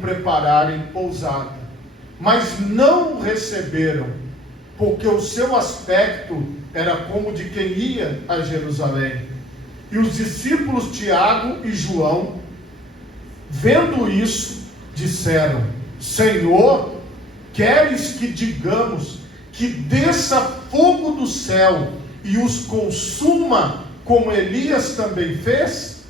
prepararem pousada, mas não o receberam, porque o seu aspecto era como de quem ia a Jerusalém. E os discípulos Tiago e João, vendo isso, disseram: Senhor, queres que digamos que desça fogo do céu e os consuma, como Elias também fez?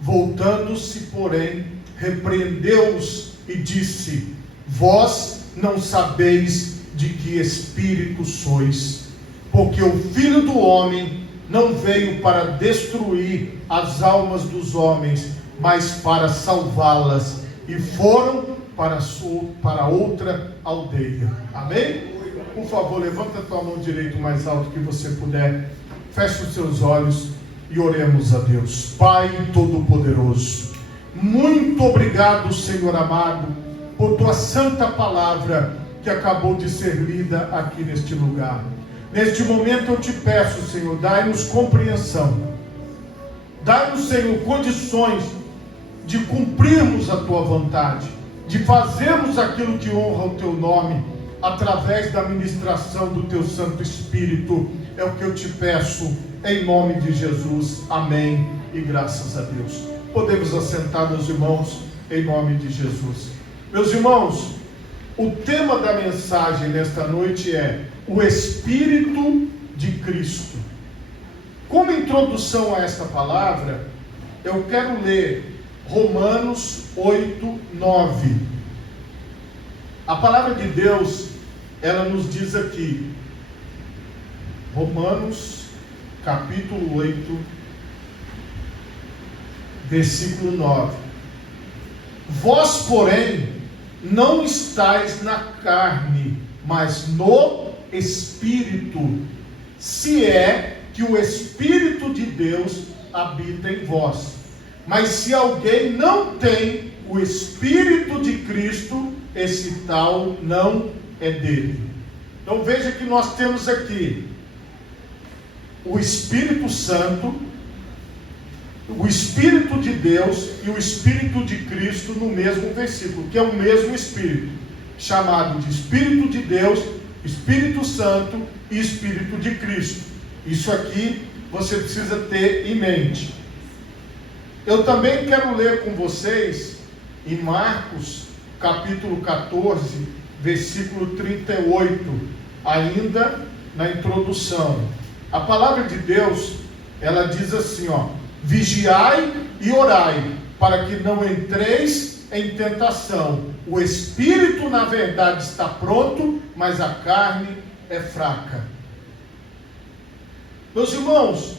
Voltando-se, porém, repreendeu-os e disse: Vós não sabeis de que espírito sois, porque o Filho do Homem não veio para destruir as almas dos homens, mas para salvá-las. E foram para outra aldeia. Amém? Por favor, levanta a tua mão direita o mais alto que você puder. Feche os seus olhos e oremos a Deus. Pai Todo-Poderoso, muito obrigado, Senhor amado, por tua santa palavra que acabou de ser lida aqui neste lugar. Neste momento eu te peço, Senhor, dai-nos compreensão. Dai-nos, Senhor, condições de cumprirmos a tua vontade, de fazermos aquilo que honra o teu nome, através da ministração do teu Santo Espírito. É o que eu te peço, em nome de Jesus. Amém e graças a Deus. Podemos assentar, meus irmãos, em nome de Jesus. Meus irmãos, o tema da mensagem nesta noite é o Espírito de Cristo. Como introdução a esta palavra, eu quero ler Romanos 8, 9. A palavra de Deus, ela nos diz aqui, Romanos capítulo 8, versículo 9. Vós, porém, não estáis na carne, mas no Espírito, se é que o Espírito de Deus habita em vós. Mas se alguém não tem o Espírito de Cristo, esse tal não é dele. Então veja que nós temos aqui o Espírito Santo, o Espírito de Deus e o Espírito de Cristo no mesmo versículo, que é o mesmo Espírito, chamado de Espírito de Deus, Espírito Santo e Espírito de Cristo. Isso aqui você precisa ter em mente. Eu também quero ler com vocês em Marcos capítulo 14, versículo 38, ainda na introdução. A palavra de Deus, ela diz assim, vigiai e orai, para que não entreis em tentação. O espírito, na verdade, está pronto, mas a carne é fraca. Meus irmãos,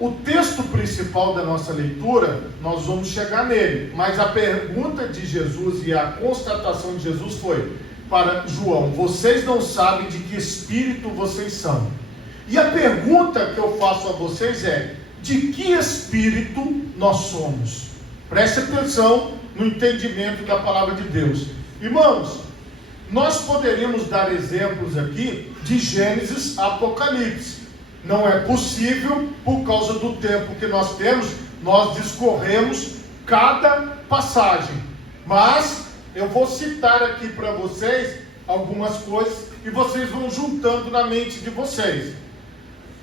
o texto principal da nossa leitura, nós vamos chegar nele, mas a pergunta de Jesus e a constatação de Jesus foi para João: vocês não sabem de que espírito vocês são. E a pergunta que eu faço a vocês é: de que espírito nós somos? Preste atenção no entendimento da palavra de Deus. Irmãos, nós poderíamos dar exemplos aqui de Gênesis a Apocalipse. Não é possível, por causa do tempo que nós temos, nós discorremos cada passagem. Mas eu vou citar aqui para vocês algumas coisas e vocês vão juntando na mente de vocês.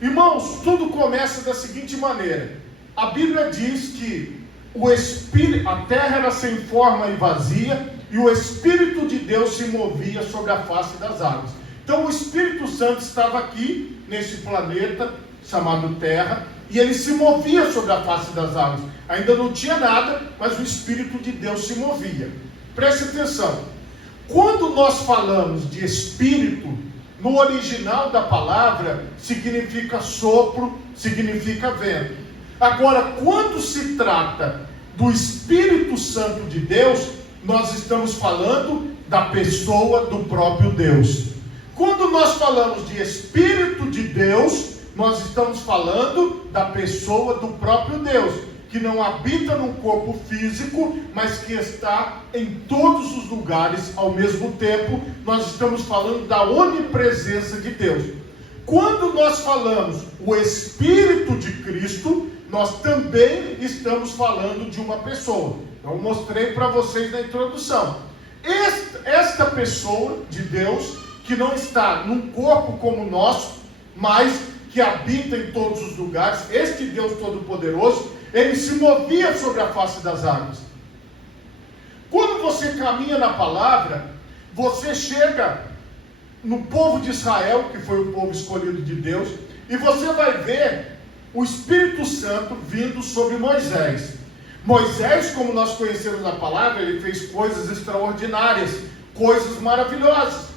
Irmãos, tudo começa da seguinte maneira. A Bíblia diz que o Espírito, a terra era sem forma e vazia, e o Espírito de Deus se movia sobre a face das águas. Então o Espírito Santo estava aqui, nesse planeta chamado Terra, e ele se movia sobre a face das águas. Ainda não tinha nada, mas o Espírito de Deus se movia. Preste atenção. Quando nós falamos de Espírito, no original da palavra, significa sopro, significa vento. Agora, quando se trata do Espírito Santo de Deus, nós estamos falando da pessoa do próprio Deus. Quando nós falamos de Espírito de Deus, nós estamos falando da pessoa do próprio Deus, que não habita num corpo físico, mas que está em todos os lugares ao mesmo tempo. Nós estamos falando da onipresença de Deus. Quando nós falamos o Espírito de Cristo, nós também estamos falando de uma pessoa. Eu mostrei para vocês na introdução. Esta pessoa de Deus, que não está num corpo como o nosso, mas que habita em todos os lugares, este Deus Todo-Poderoso, ele se movia sobre a face das águas. Quando você caminha na palavra, você chega no povo de Israel, que foi o povo escolhido de Deus, e você vai ver o Espírito Santo vindo sobre Moisés. Moisés, como nós conhecemos na palavra, ele fez coisas extraordinárias, coisas maravilhosas.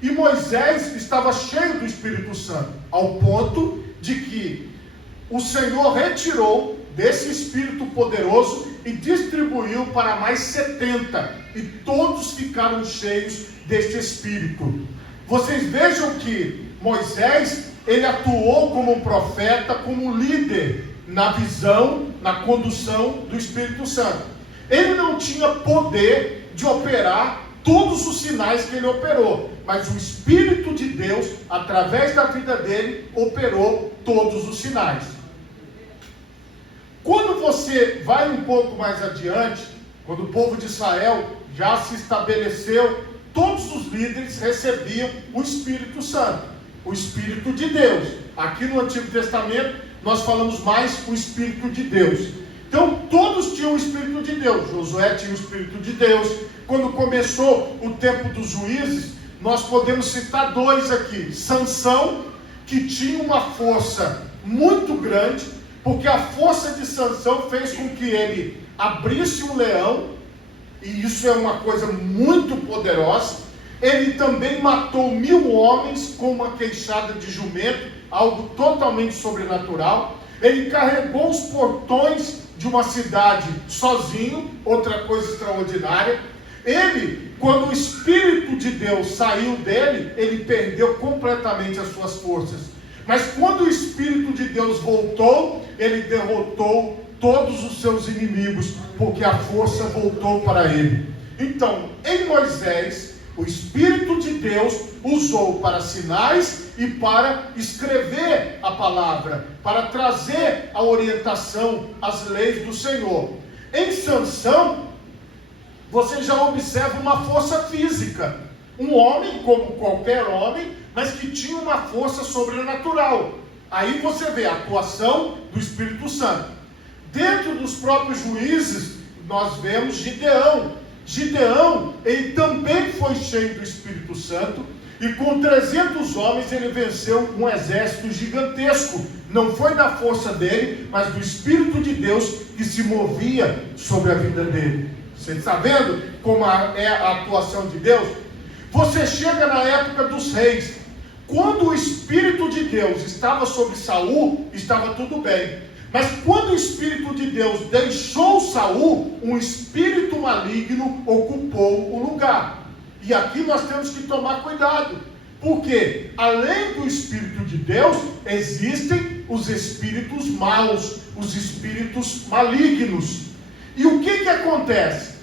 E Moisés estava cheio do Espírito Santo, ao ponto de que o Senhor retirou desse Espírito poderoso e distribuiu para mais 70, e todos ficaram cheios deste Espírito. Vocês vejam que Moisés, ele atuou como um profeta, como um líder, na visão, na condução do Espírito Santo. Ele não tinha poder de operar todos os sinais que ele operou, mas o Espírito de Deus, através da vida dele, operou todos os sinais. Quando você vai um pouco mais adiante, quando o povo de Israel já se estabeleceu, todos os líderes recebiam o Espírito Santo, o Espírito de Deus. Aqui no Antigo Testamento, nós falamos mais o Espírito de Deus. Então, todos tinham o Espírito de Deus. Josué tinha o Espírito de Deus. Quando começou o tempo dos juízes, nós podemos citar dois aqui. Sansão, que tinha uma força muito grande, porque a força de Sansão fez com que ele abrisse um leão, e isso é uma coisa muito poderosa. Ele também matou 1000 homens com uma queixada de jumento, algo totalmente sobrenatural. Ele carregou os portões de uma cidade sozinho, outra coisa extraordinária. Ele, quando o Espírito de Deus saiu dele, ele perdeu completamente as suas forças. Mas quando o Espírito de Deus voltou, ele derrotou todos os seus inimigos, porque a força voltou para ele. Então, em Moisés, o Espírito de Deus usou para sinais e para escrever a palavra, para trazer a orientação, as leis do Senhor. Em Sansão, você já observa uma força física. Um homem, como qualquer homem, mas que tinha uma força sobrenatural. Aí você vê a atuação do Espírito Santo. Dentro dos próprios juízes, nós vemos Gideão. Gideão, ele também foi cheio do Espírito Santo, e com 300 homens ele venceu um exército gigantesco. Não foi da força dele, mas do Espírito de Deus que se movia sobre a vida dele. Você está vendo como é a atuação de Deus? Você chega na época dos reis. Quando o Espírito de Deus estava sobre Saul, estava tudo bem. Mas quando o Espírito de Deus deixou Saul, um espírito maligno ocupou o lugar. E aqui nós temos que tomar cuidado, porque além do Espírito de Deus, existem os espíritos maus, os espíritos malignos. E o que acontece?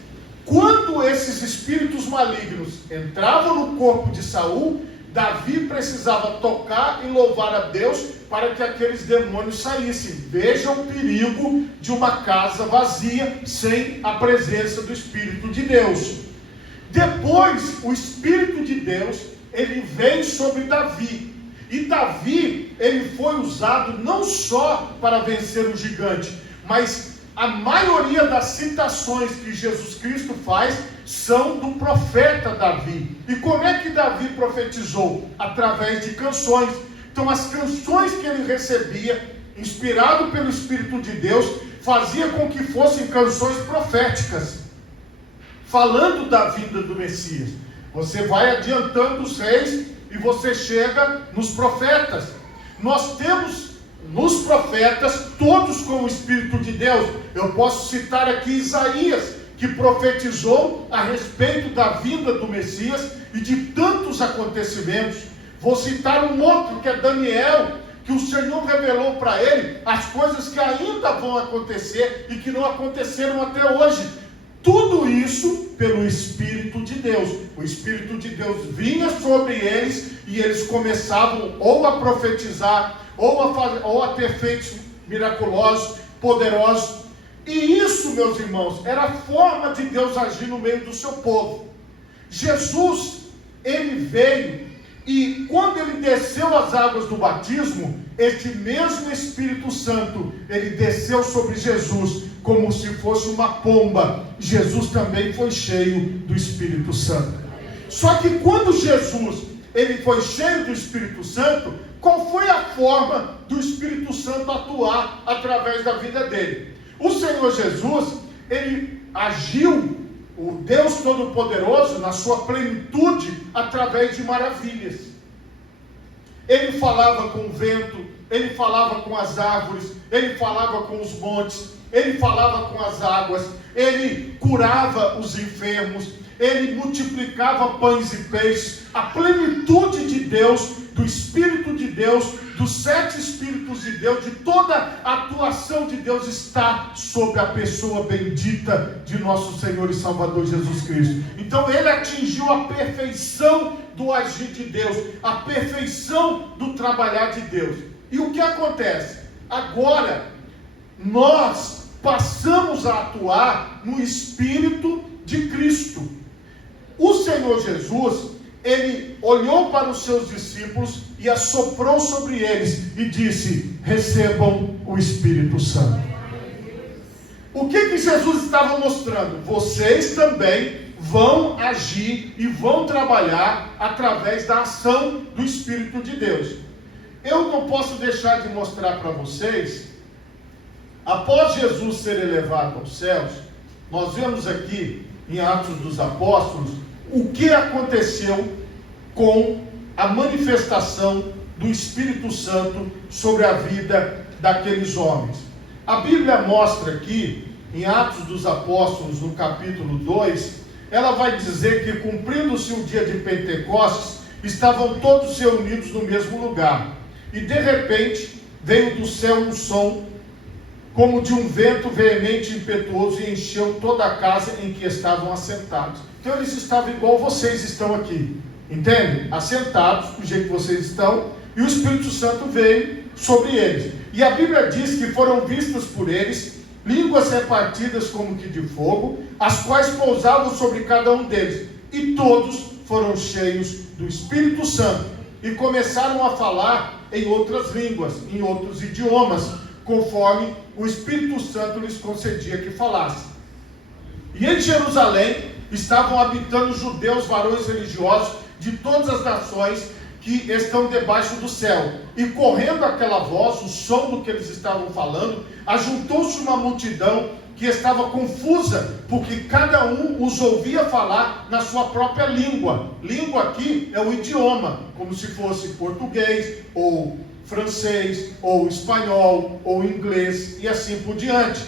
Quando esses espíritos malignos entravam no corpo de Saul, Davi precisava tocar e louvar a Deus para que aqueles demônios saíssem. Veja o perigo de uma casa vazia sem a presença do Espírito de Deus. Depois, o Espírito de Deus, ele veio sobre Davi. E Davi, ele foi usado não só para vencer o gigante, mas a maioria das citações que Jesus Cristo faz são do profeta Davi. E como é que Davi profetizou? Através de canções. Então as canções que ele recebia, inspirado pelo Espírito de Deus, fazia com que fossem canções proféticas, falando da vinda do Messias. Você vai adiantando os reis e você chega nos profetas. Nós temos nos profetas, todos com o Espírito de Deus. Eu posso citar aqui Isaías, que profetizou a respeito da vinda do Messias e de tantos acontecimentos. Vou citar um outro, que é Daniel, que o Senhor revelou para ele as coisas que ainda vão acontecer e que não aconteceram até hoje. Tudo isso pelo Espírito de Deus. O Espírito de Deus vinha sobre eles e eles começavam ou a profetizar, ou a ter feitos miraculosos, poderosos. E isso meus irmãos, era a forma de Deus agir no meio do seu povo. Jesus, ele veio, e quando ele desceu as águas do batismo, este mesmo Espírito Santo, ele desceu sobre Jesus, como se fosse uma pomba. Jesus também foi cheio do Espírito Santo. Só que quando Jesus, ele foi cheio do Espírito Santo, qual foi a forma do Espírito Santo atuar através da vida dele? O Senhor Jesus, ele agiu, o Deus Todo-Poderoso, na sua plenitude, através de maravilhas. Ele falava com o vento, ele falava com as árvores, ele falava com os montes, ele falava com as águas, ele curava os enfermos, ele multiplicava pães e peixes. A plenitude de Deus, do Espírito de Deus, dos 7 Espíritos de Deus, de toda a atuação de Deus está sobre a pessoa bendita de nosso Senhor e Salvador Jesus Cristo. Então ele atingiu a perfeição do agir de Deus, a perfeição do trabalhar de Deus. E o que acontece? Agora nós passamos a atuar no Espírito de Cristo. O Senhor Jesus, ele olhou para os seus discípulos e assoprou sobre eles e disse: recebam o Espírito Santo. O que Jesus estava mostrando? Vocês também vão agir e vão trabalhar através da ação do Espírito de Deus. Eu não posso deixar de mostrar para vocês, após Jesus ser elevado aos céus, nós vemos aqui em Atos dos Apóstolos o que aconteceu com a manifestação do Espírito Santo sobre a vida daqueles homens. A Bíblia mostra aqui, em Atos dos Apóstolos, no capítulo 2, ela vai dizer que, cumprindo-se o dia de Pentecostes, estavam todos reunidos no mesmo lugar. E de repente, veio do céu um som, como de um vento veemente e impetuoso, e encheu toda a casa em que estavam assentados. Então eles estavam igual vocês estão aqui, entende? Assentados, do jeito que vocês estão, e o Espírito Santo veio sobre eles. E a Bíblia diz que foram vistas por eles línguas repartidas como que de fogo, as quais pousavam sobre cada um deles. E todos foram cheios do Espírito Santo e começaram a falar em outras línguas, em outros idiomas, conforme o Espírito Santo lhes concedia que falassem. E em Jerusalém estavam habitando judeus, varões religiosos de todas as nações que estão debaixo do céu. E correndo aquela voz, o som do que eles estavam falando, ajuntou-se uma multidão que estava confusa, porque cada um os ouvia falar na sua própria língua. Língua aqui é o idioma, como se fosse português, ou francês, ou espanhol, ou inglês, e assim por diante.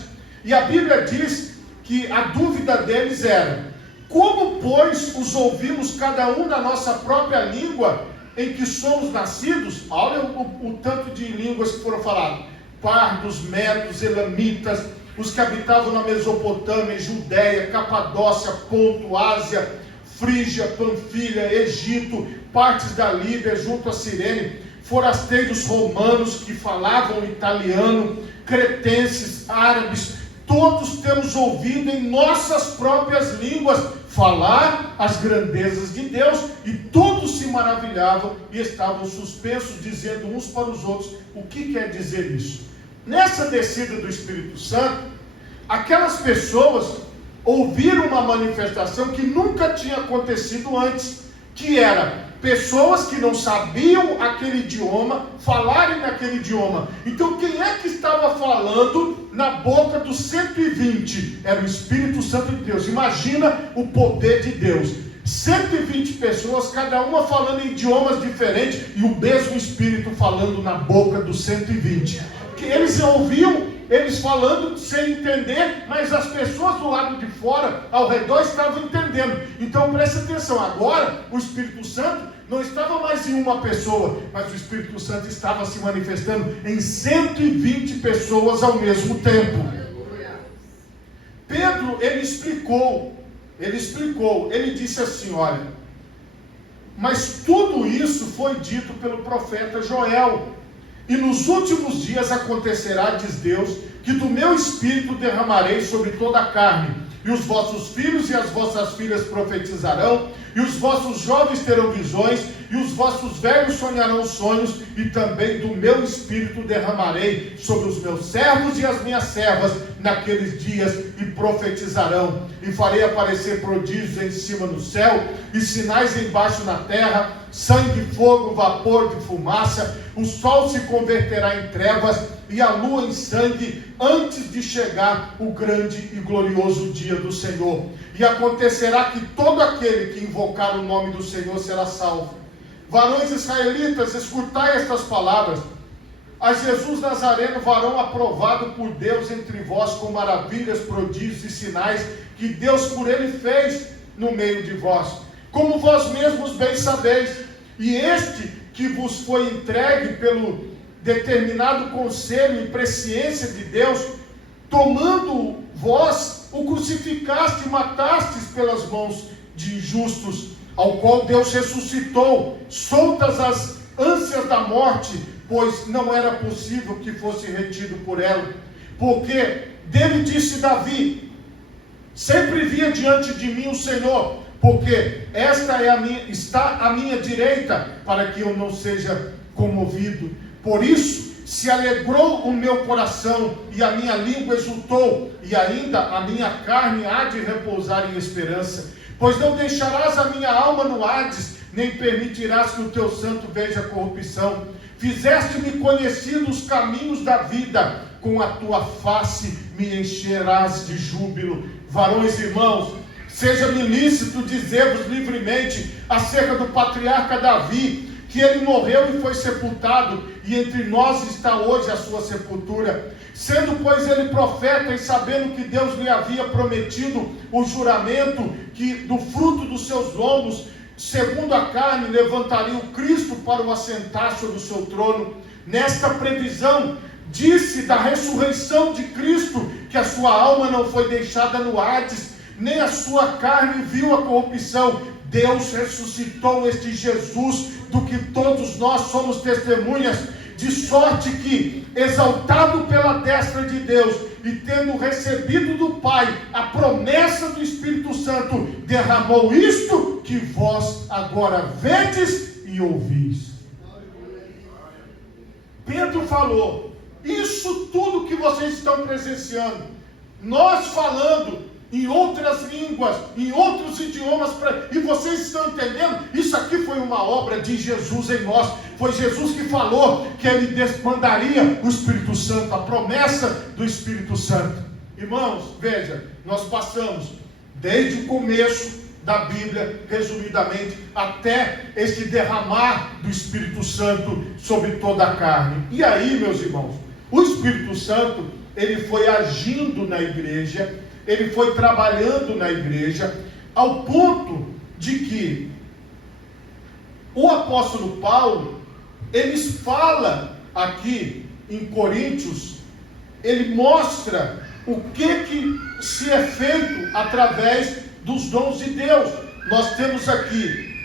E a Bíblia diz que a dúvida deles era: como, pois, os ouvimos cada um na nossa própria língua em que somos nascidos? Olha o tanto de línguas que foram faladas: pardos, medos, elamitas, os que habitavam na Mesopotâmia, Judéia, Capadócia, Ponto, Ásia, Frígia, Panfilha, Egito, partes da Líbia junto a Cirene, forasteiros romanos que falavam italiano, cretenses, árabes. Todos temos ouvido em nossas próprias línguas falar as grandezas de Deus, e todos se maravilhavam e estavam suspensos, dizendo uns para os outros: o que quer dizer isso? Nessa descida do Espírito Santo, aquelas pessoas ouviram uma manifestação que nunca tinha acontecido antes, que era pessoas que não sabiam aquele idioma, falarem naquele idioma. Então quem é que estava falando na boca dos 120? Era o Espírito Santo de Deus. Imagina o poder de Deus. 120 pessoas, cada uma falando em idiomas diferentes, e o mesmo Espírito falando na boca dos 120. Que eles ouviam eles falando sem entender, mas as pessoas do lado de fora, ao redor, estavam entendendo. Então preste atenção, agora o Espírito Santo não estava mais em uma pessoa, mas o Espírito Santo estava se manifestando em 120 pessoas ao mesmo tempo. Pedro, ele explicou, ele disse assim: olha, mas tudo isso foi dito pelo profeta Joel. E nos últimos dias acontecerá, diz Deus, que do meu espírito derramarei sobre toda a carne. E os vossos filhos e as vossas filhas profetizarão, e os vossos jovens terão visões, e os vossos velhos sonharão sonhos, e também do meu espírito derramarei sobre os meus servos e as minhas servas naqueles dias, e profetizarão. E farei aparecer prodígios em cima no céu, e sinais embaixo na terra, sangue, fogo, vapor de fumaça. O sol se converterá em trevas, e a lua em sangue, antes de chegar o grande e glorioso dia do Senhor. E acontecerá que todo aquele que invocar o nome do Senhor será salvo. Varões israelitas, escutai estas palavras. A Jesus Nazareno, varão aprovado por Deus entre vós, com maravilhas, prodígios e sinais que Deus por ele fez no meio de vós, como vós mesmos bem sabeis. E este que vos foi entregue pelo determinado conselho e presciência de Deus, tomando vós, o crucificaste e matastes pelas mãos de injustos, ao qual Deus ressuscitou, soltas as ânsias da morte, pois não era possível que fosse retido por ela. Porque dele disse Davi: sempre via diante de mim o Senhor, porque está à minha direita, para que eu não seja comovido. Por isso se alegrou o meu coração, e a minha língua exultou, e ainda a minha carne há de repousar em esperança. Pois não deixarás a minha alma no Hades, nem permitirás que o teu santo veja corrupção. Fizeste-me conhecido os caminhos da vida, com a tua face me encherás de júbilo. Varões e irmãos, seja-me lícito dizer-vos livremente acerca do patriarca Davi, que ele morreu e foi sepultado, e entre nós está hoje a sua sepultura. Sendo, pois, ele profeta, e sabendo que Deus lhe havia prometido o juramento, que do fruto dos seus lombos, segundo a carne, levantaria o Cristo para o assentar sobre o seu trono. Nesta previsão, disse da ressurreição de Cristo, que a sua alma não foi deixada no Hades, nem a sua carne viu a corrupção. Deus ressuscitou este Jesus, do que todos nós somos testemunhas, de sorte que, exaltado pela destra de Deus, e tendo recebido do Pai a promessa do Espírito Santo, derramou isto que vós agora vedes e ouvis. Pedro falou: isso tudo que vocês estão presenciando, nós falando em outras línguas, em outros idiomas, e vocês estão entendendo? Isso aqui foi uma obra de Jesus em nós. Foi Jesus que falou que ele mandaria o Espírito Santo, a promessa do Espírito Santo. Irmãos, veja, nós passamos desde o começo da Bíblia, resumidamente, até este derramar do Espírito Santo sobre toda a carne. E aí, meus irmãos, o Espírito Santo, ele foi agindo na igreja, ele foi trabalhando na igreja, ao ponto de que o apóstolo Paulo, ele fala aqui em Coríntios, ele mostra o que se é feito através dos dons de Deus. Nós temos aqui,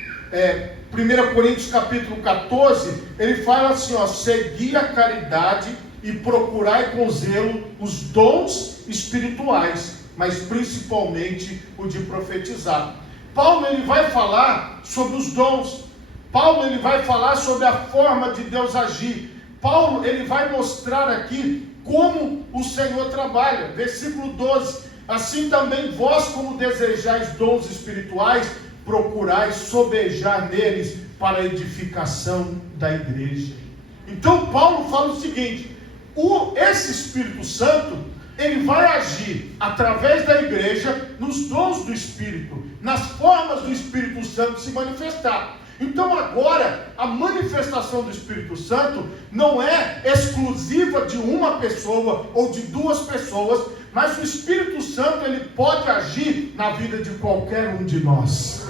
1 Coríntios capítulo 14, ele fala assim, segui a caridade e procurai com zelo os dons espirituais, mas principalmente o de profetizar. Paulo, ele vai falar sobre os dons. Paulo, ele vai falar sobre a forma de Deus agir. Paulo, ele vai mostrar aqui como o Senhor trabalha. Versículo 12: assim também vós, como desejais dons espirituais, procurais sobejar neles para a edificação da igreja. Então Paulo fala o seguinte: esse Espírito Santo, ele vai agir através da igreja nos dons do Espírito, nas formas do Espírito Santo se manifestar. Então agora, a manifestação do Espírito Santo não é exclusiva de uma pessoa ou de duas pessoas, mas o Espírito Santo, ele pode agir na vida de qualquer um de nós.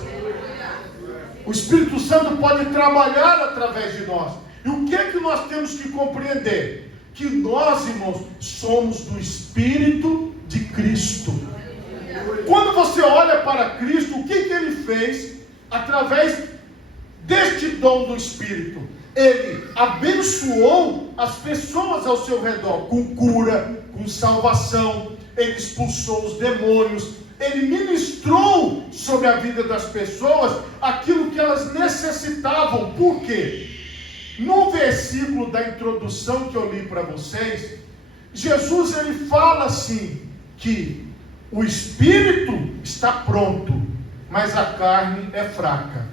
O Espírito Santo pode trabalhar através de nós. E o que é que nós temos que compreender? Que nós, irmãos, somos do Espírito de Cristo. Quando você olha para Cristo, o que ele fez através deste dom do Espírito? ele abençoou as pessoas ao seu redor, com cura, com salvação, ele expulsou os demônios, ele ministrou sobre a vida das pessoas aquilo que elas necessitavam. Por quê? No versículo da introdução que eu li para vocês, Jesus ele fala assim, que o espírito está pronto, mas a carne é fraca.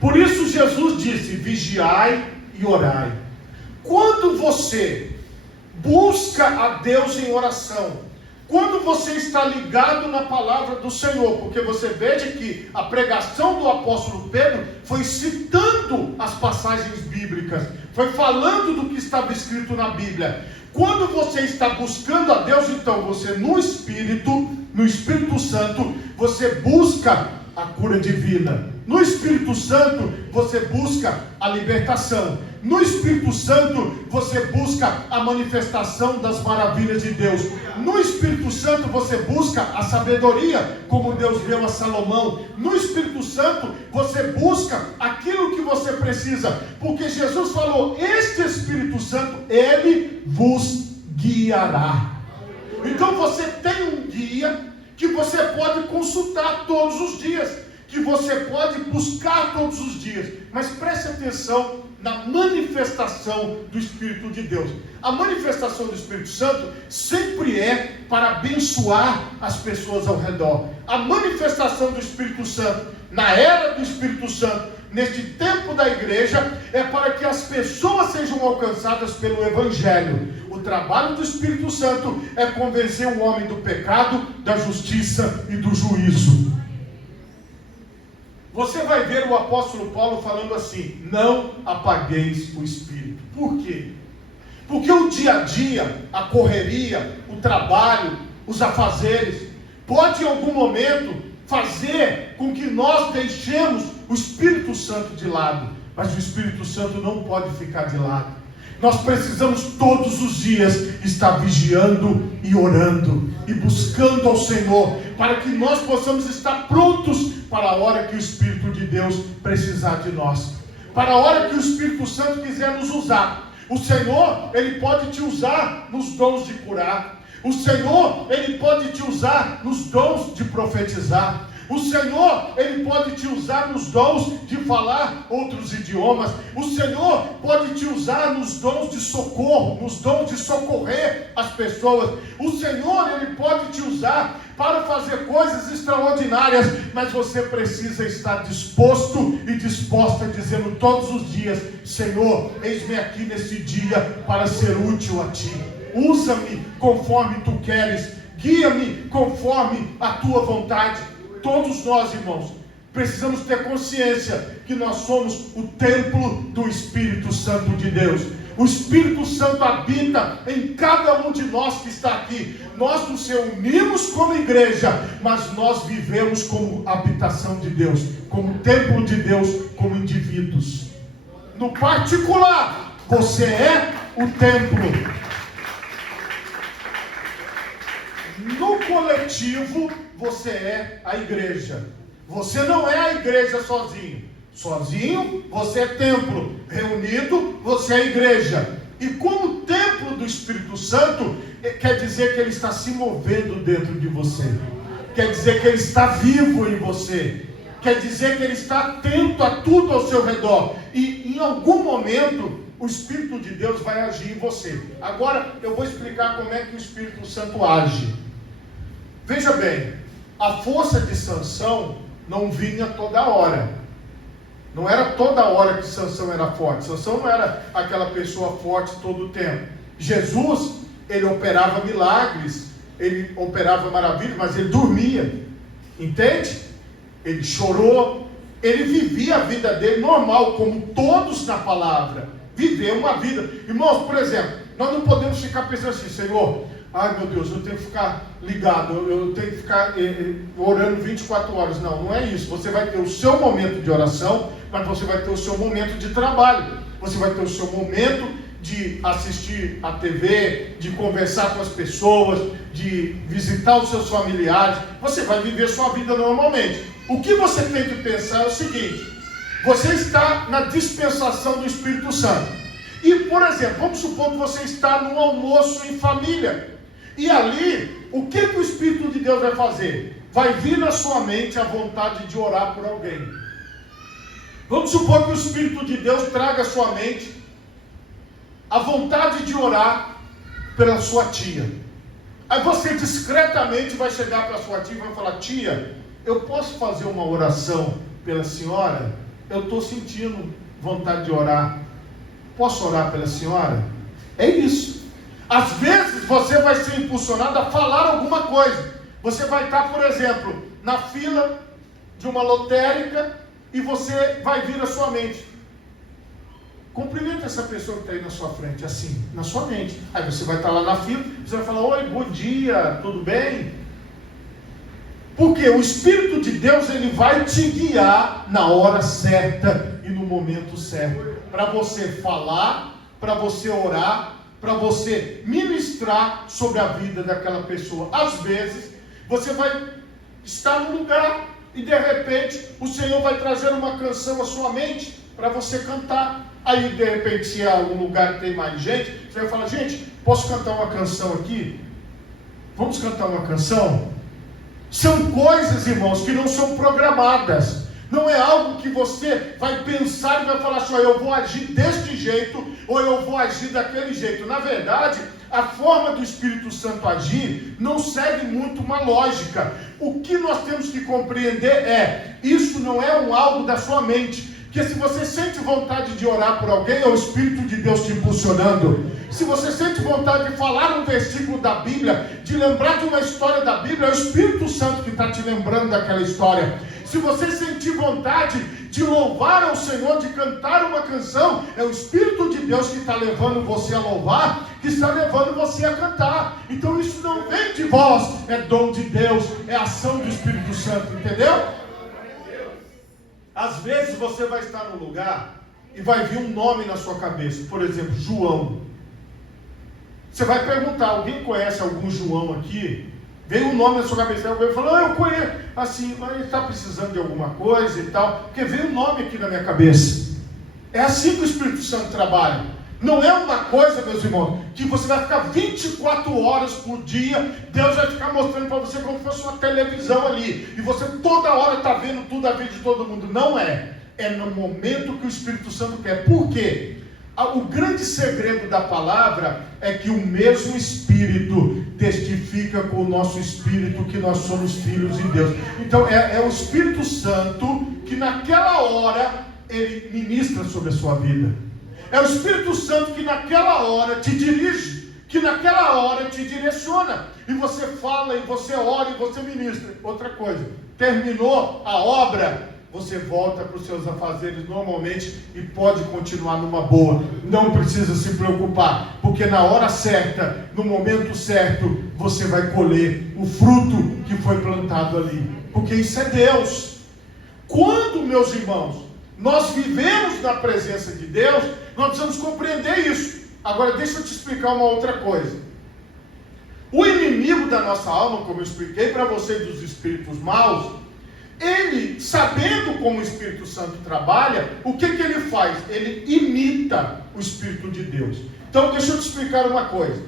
Por isso Jesus disse, vigiai e orai. Quando você busca a Deus em oração, quando você está ligado na palavra do Senhor, porque você veja que a pregação do apóstolo Pedro foi citando as passagens bíblicas, foi falando do que estava escrito na Bíblia. Quando você está buscando a Deus, então você no Espírito Santo, você busca a cura divina. No Espírito Santo, você busca a libertação. No Espírito Santo, você busca a manifestação das maravilhas de Deus. No Espírito Santo, você busca a sabedoria, como Deus deu a Salomão. No Espírito Santo, você busca aquilo que você precisa, porque Jesus falou, este Espírito Santo, ele vos guiará. Então você tem um guia que você pode consultar todos os dias, que você pode buscar todos os dias, mas preste atenção na manifestação do Espírito de Deus. A manifestação do Espírito Santo sempre é para abençoar as pessoas ao redor. A manifestação do Espírito Santo, na era do Espírito Santo, neste tempo da igreja, é para que as pessoas sejam alcançadas pelo Evangelho. O trabalho do Espírito Santo é convencer o homem do pecado, da justiça e do juízo. Você vai ver o apóstolo Paulo falando assim, não apagueis o Espírito. Por quê? Porque o dia a dia, a correria, o trabalho, os afazeres, pode em algum momento fazer com que nós deixemos o Espírito Santo de lado. Mas o Espírito Santo não pode ficar de lado. Nós precisamos todos os dias estar vigiando e orando e buscando ao Senhor, para que nós possamos estar prontos para a hora que o Espírito de Deus precisar de nós, para a hora que o Espírito Santo quiser nos usar. O Senhor, ele pode te usar nos dons de curar. O Senhor, ele pode te usar nos dons de profetizar. O Senhor, ele pode te usar nos dons de falar outros idiomas. O Senhor pode te usar nos dons de socorro, nos dons de socorrer as pessoas. O Senhor, ele pode te usar para fazer coisas extraordinárias, mas você precisa estar disposto e disposta, dizendo todos os dias, Senhor, eis-me aqui nesse dia para ser útil a Ti. Usa-me conforme Tu queres, guia-me conforme a Tua vontade. Todos nós, irmãos, precisamos ter consciência que nós somos o templo do Espírito Santo de Deus. O Espírito Santo habita em cada um de nós que está aqui. Nós nos reunimos como igreja, mas nós vivemos como habitação de Deus, como templo de Deus, como indivíduos. No particular, você é o templo. No coletivo, você é a igreja. Você não é a igreja sozinho. Sozinho, você é templo. Reunido, você é igreja. E como templo do Espírito Santo, quer dizer que ele está se movendo dentro de você. Quer dizer que ele está vivo em você. Quer dizer que ele está atento a tudo ao seu redor. E em algum momento, o Espírito de Deus vai agir em você. Agora, eu vou explicar como é que o Espírito Santo age. Veja bem, a força de Sansão não vinha toda hora. Não era toda hora que Sansão era forte. Sansão não era aquela pessoa forte todo o tempo. Jesus, ele operava milagres, ele operava maravilhas, mas ele dormia. Entende? Ele chorou, ele vivia a vida dele normal, como todos na palavra. Viveu uma vida. Irmãos, por exemplo, nós não podemos ficar pensando assim, Senhor, ai meu Deus, eu tenho que ficar ligado, eu tenho que ficar orando 24 horas. Não, não é isso. Você vai ter o seu momento de oração, mas você vai ter o seu momento de trabalho. Você vai ter o seu momento de assistir a TV, de conversar com as pessoas, de visitar os seus familiares. Você vai viver sua vida normalmente. O que você tem que pensar é o seguinte: Você está na dispensação do Espírito Santo. E, por exemplo, vamos supor que você está num almoço em família. E ali, o que o Espírito de Deus vai fazer? Vai vir na sua mente a vontade de orar por alguém. Vamos supor que o Espírito de Deus traga à sua mente a vontade de orar pela sua tia. Aí você discretamente vai chegar para a sua tia e vai falar: tia, eu posso fazer uma oração pela senhora? Eu estou sentindo vontade de orar. Posso orar pela senhora? É isso. Às vezes você vai ser impulsionado a falar alguma coisa. Você vai estar, por exemplo, na fila de uma lotérica e você vai vir à sua mente: cumprimenta essa pessoa que está aí na sua frente, assim, na sua mente. Aí você vai estar lá na fila, você vai falar: oi, bom dia, tudo bem? Porque o Espírito de Deus, ele vai te guiar na hora certa e no momento certo, para você falar, para você orar, para você ministrar sobre a vida daquela pessoa. Às vezes, você vai estar num lugar e de repente o Senhor vai trazer uma canção à sua mente para você cantar. Aí de repente, se é algum lugar que tem mais gente, você vai falar: gente, posso cantar uma canção aqui? Vamos cantar uma canção? São coisas, irmãos, que não são programadas. Não é algo que você vai pensar e vai falar assim: eu vou agir deste jeito ou eu vou agir daquele jeito. Na verdade, a forma do Espírito Santo agir não segue muito uma lógica. O que nós temos que compreender é: isso não é algo da sua mente. Porque se você sente vontade de orar por alguém, é o Espírito de Deus te impulsionando. Se você sente vontade de falar um versículo da Bíblia, de lembrar de uma história da Bíblia, é o Espírito Santo que está te lembrando daquela história. Se você sentir vontade de louvar ao Senhor, de cantar uma canção, é o Espírito de Deus que está levando você a louvar, que está levando você a cantar. Então isso não vem de vós, é dom de Deus, é ação do Espírito Santo, entendeu? Às vezes você vai estar num lugar e vai vir um nome na sua cabeça, por exemplo, João. Você vai perguntar: alguém conhece algum João aqui? Vem um nome na sua cabeça, alguém fala: eu conheço, assim, mas ele está precisando de alguma coisa e tal, porque veio um nome aqui na minha cabeça. É assim que o Espírito Santo trabalha. Não é uma coisa, meus irmãos, que você vai ficar 24 horas por dia, Deus vai ficar mostrando para você como se fosse uma televisão ali, e você toda hora está vendo tudo a vida de todo mundo. Não é. É no momento que o Espírito Santo quer. Por quê? O grande segredo da palavra é que o mesmo Espírito testifica com o nosso Espírito que nós somos filhos de Deus. Então é o Espírito Santo que naquela hora ele ministra sobre a sua vida. É o Espírito Santo que naquela hora te dirige, que naquela hora te direciona. E você fala, e você ora, e você ministra. Outra coisa, terminou a obra, você volta para os seus afazeres normalmente e pode continuar numa boa. Não precisa se preocupar, porque na hora certa, no momento certo, você vai colher o fruto que foi plantado ali. Porque isso é Deus. Quando, meus irmãos, nós vivemos na presença de Deus, nós precisamos compreender isso. Agora deixa eu te explicar uma outra coisa. O inimigo da nossa alma, como eu expliquei para vocês dos espíritos maus, ele, sabendo como o Espírito Santo trabalha, o que ele faz? Ele imita o Espírito de Deus. Então deixa eu te explicar uma coisa.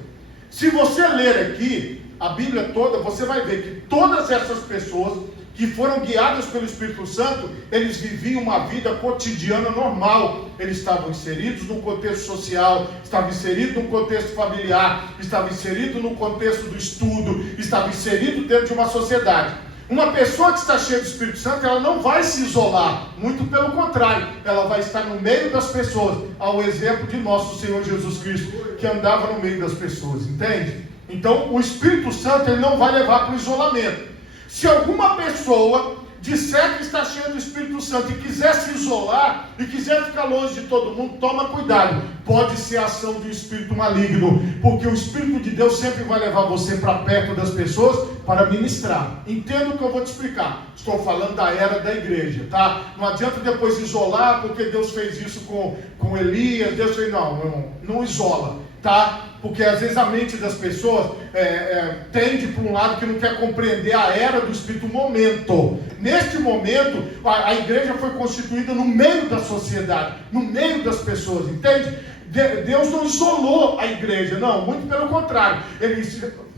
Se você ler aqui a Bíblia toda, você vai ver que todas essas pessoas que foram guiadas pelo Espírito Santo, eles viviam uma vida cotidiana normal. Eles estavam inseridos num contexto social, estavam inseridos num contexto familiar, estavam inseridos no contexto do estudo, estavam inseridos dentro de uma sociedade. Uma pessoa que está cheia do Espírito Santo, ela não vai se isolar, muito pelo contrário, ela vai estar no meio das pessoas, ao exemplo de nosso Senhor Jesus Cristo, que andava no meio das pessoas, entende? Então o Espírito Santo, ele não vai levar para o isolamento. Se alguma pessoa disser que está cheia do Espírito Santo e quiser se isolar e quiser ficar longe de todo mundo, toma cuidado. Pode ser a ação de um espírito maligno, porque o Espírito de Deus sempre vai levar você para perto das pessoas para ministrar. Entenda o que eu vou te explicar. Estou falando da era da igreja, tá? Não adianta depois isolar, porque Deus fez isso com Elias. Deus fez, não isola. tá? Porque às vezes a mente das pessoas tende para um lado que não quer compreender a era do Espírito, o momento. Neste momento, a igreja foi constituída no meio da sociedade, no meio das pessoas, entende? Deus não isolou a igreja, não, muito pelo contrário. Ele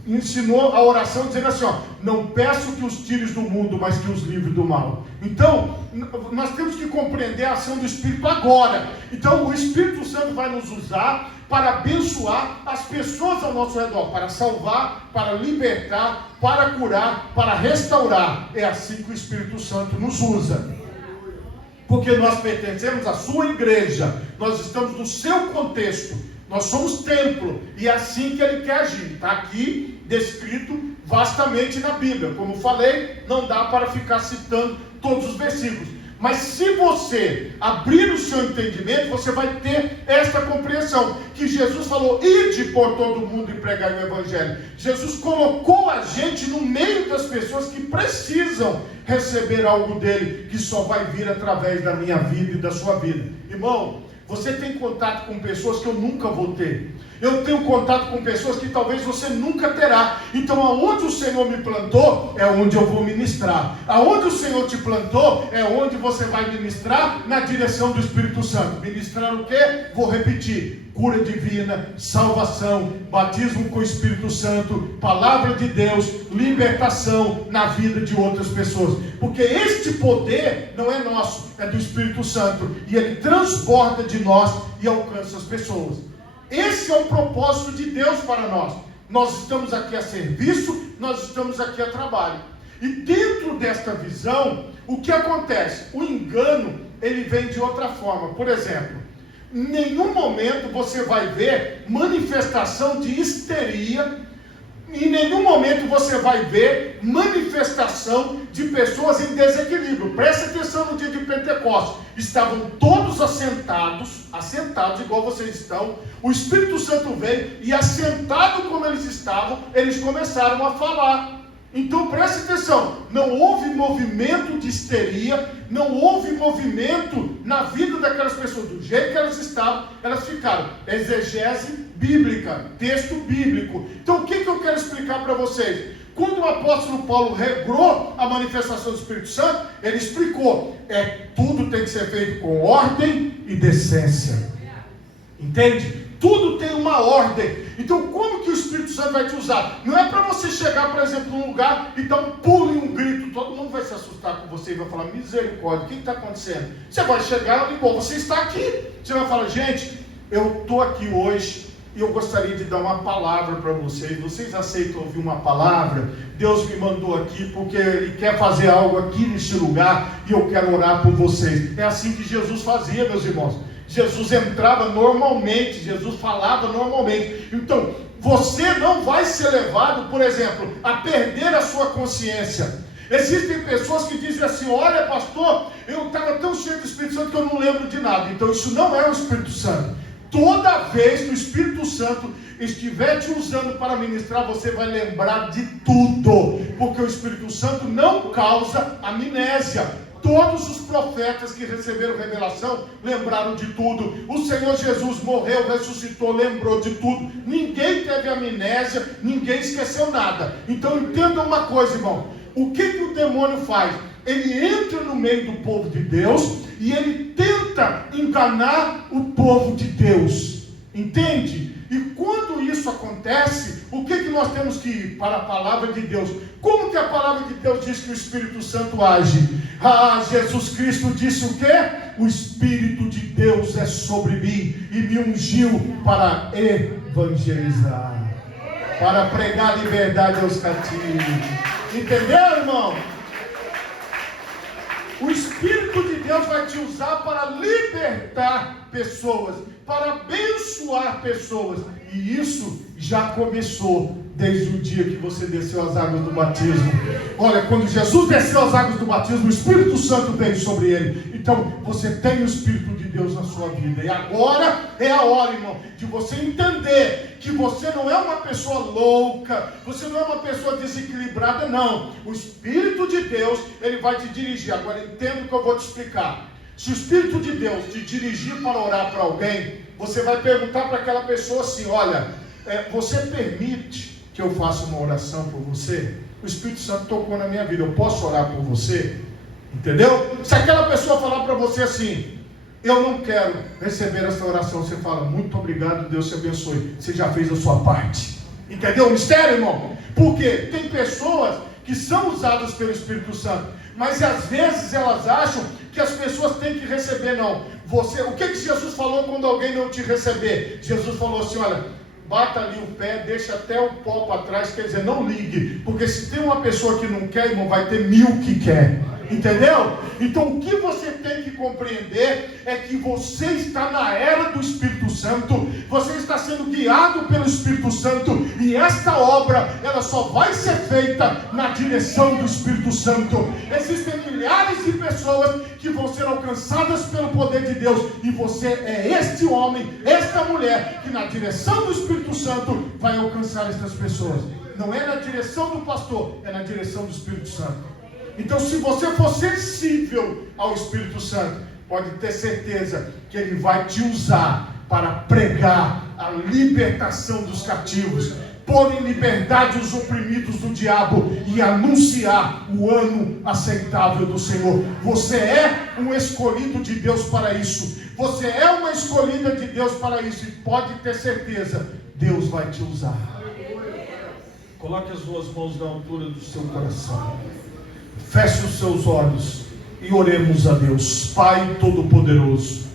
ensinou a oração dizendo assim, não peço que os tires do mundo, mas que os livre do mal. Então, nós temos que compreender a ação do Espírito agora. Então, o Espírito Santo vai nos usar para abençoar as pessoas ao nosso redor, para salvar, para libertar, para curar, para restaurar. É assim que o Espírito Santo nos usa. Porque nós pertencemos à sua igreja, nós estamos no seu contexto, nós somos templo, e é assim que ele quer agir. Está aqui descrito vastamente na Bíblia. Como falei, não dá para ficar citando todos os versículos. Mas se você abrir o seu entendimento, você vai ter esta compreensão, que Jesus falou, ide por todo mundo e pregai o Evangelho. Jesus colocou a gente no meio das pessoas que precisam receber algo dele, que só vai vir através da minha vida e da sua vida. Irmão, você tem contato com pessoas que eu nunca vou ter. Eu tenho contato com pessoas que talvez você nunca terá. Então aonde o Senhor me plantou, é onde eu vou ministrar. Aonde o Senhor te plantou, é onde você vai ministrar, na direção do Espírito Santo. Ministrar o quê? Vou repetir: cura divina, salvação, batismo com o Espírito Santo, palavra de Deus, libertação na vida de outras pessoas. Porque este poder não é nosso, é do Espírito Santo. E ele transborda de nós e alcança as pessoas. Esse é o propósito de Deus para nós. Nós estamos aqui a serviço, nós estamos aqui a trabalho. E dentro desta visão, o que acontece? O engano, ele vem de outra forma. Por exemplo, em nenhum momento você vai ver manifestação de histeria. Em nenhum momento você vai ver manifestação de pessoas em desequilíbrio. Preste atenção no dia de Pentecostes. Estavam todos assentados igual vocês estão. O Espírito Santo veio e, assentado como eles estavam, eles começaram a falar. Então preste atenção, não houve movimento de histeria, não houve movimento na vida daquelas pessoas. Do jeito que elas estavam, elas ficaram. Exegese bíblica, texto bíblico. Então o que eu quero explicar para vocês? Quando o apóstolo Paulo regrou a manifestação do Espírito Santo, ele explicou, tudo tem que ser feito com ordem e decência. Entende? Tudo tem uma ordem. Então como que o Espírito Santo vai te usar? Não é para você chegar, por exemplo, num lugar e dar um pulo e um grito. Todo mundo vai se assustar com você e vai falar, misericórdia, o que está acontecendo? Você vai chegar igual você está aqui. Você vai falar, gente, eu estou aqui hoje e eu gostaria de dar uma palavra para vocês. Vocês aceitam ouvir uma palavra? Deus me mandou aqui porque Ele quer fazer algo aqui neste lugar e eu quero orar por vocês. É assim que Jesus fazia, meus irmãos. Jesus entrava normalmente, Jesus falava normalmente. Então, você não vai ser levado, por exemplo, a perder a sua consciência. Existem pessoas que dizem assim, olha pastor, eu estava tão cheio do Espírito Santo que eu não lembro de nada. Então isso não é o Espírito Santo. Toda vez que o Espírito Santo estiver te usando para ministrar, você vai lembrar de tudo. Porque o Espírito Santo não causa amnésia. Todos os profetas que receberam revelação lembraram de tudo. O Senhor Jesus morreu, ressuscitou, lembrou de tudo. Ninguém teve amnésia, ninguém esqueceu nada. Então entenda uma coisa, irmão. O que o demônio faz? Ele entra no meio do povo de Deus e ele tenta enganar o povo de Deus. Entende? E quando isso acontece, o que nós temos que ir? Para a palavra de Deus. Como que a palavra de Deus diz que o Espírito Santo age? Jesus Cristo disse o quê? O Espírito de Deus é sobre mim e me ungiu para evangelizar, para pregar liberdade aos cativos. Entendeu, irmão? O Espírito de Deus vai te usar para libertar pessoas, para abençoar pessoas. E isso já começou desde o dia que você desceu as águas do batismo. Olha, quando Jesus desceu as águas do batismo, o Espírito Santo veio sobre ele. Então, você tem o Espírito de Deus na sua vida. E agora é a hora, irmão, de você entender que você não é uma pessoa louca, você não é uma pessoa desequilibrada, não. O Espírito de Deus, ele vai te dirigir. Agora, entenda o que eu vou te explicar. Se o Espírito de Deus te dirigir para orar para alguém, você vai perguntar para aquela pessoa assim: olha, você permite que eu faça uma oração por você? O Espírito Santo tocou na minha vida, eu posso orar por você? Entendeu? Se aquela pessoa falar para você assim: eu não quero receber essa oração, você fala: muito obrigado, Deus te abençoe, você já fez a sua parte. Entendeu o mistério, irmão? Porque tem pessoas que são usadas pelo Espírito Santo, mas às vezes elas acham que as pessoas têm que receber. Não, o que Jesus falou quando alguém não te receber? Jesus falou assim: olha, bata ali o pé, deixa até o pó para trás, quer dizer, não ligue, porque se tem uma pessoa que não quer, irmão, vai ter 1000 que quer. Entendeu? Então o que você tem que compreender é que você está na era do Espírito Santo, você está sendo guiado pelo Espírito Santo, e esta obra, ela só vai ser feita na direção do Espírito Santo. Existem milhares de pessoas que vão ser alcançadas pelo poder de Deus, e você é este homem, esta mulher, que na direção do Espírito Santo vai alcançar estas pessoas. Não é na direção do pastor, é na direção do Espírito Santo. Então, se você for sensível ao Espírito Santo, pode ter certeza que Ele vai te usar para pregar a libertação dos cativos, pôr em liberdade os oprimidos do diabo e anunciar o ano aceitável do Senhor. Você é um escolhido de Deus para isso. Você é uma escolhida de Deus para isso, e pode ter certeza, Deus vai te usar. Coloque as duas mãos na altura do seu coração. Feche os seus olhos e oremos a Deus. Pai Todo-Poderoso,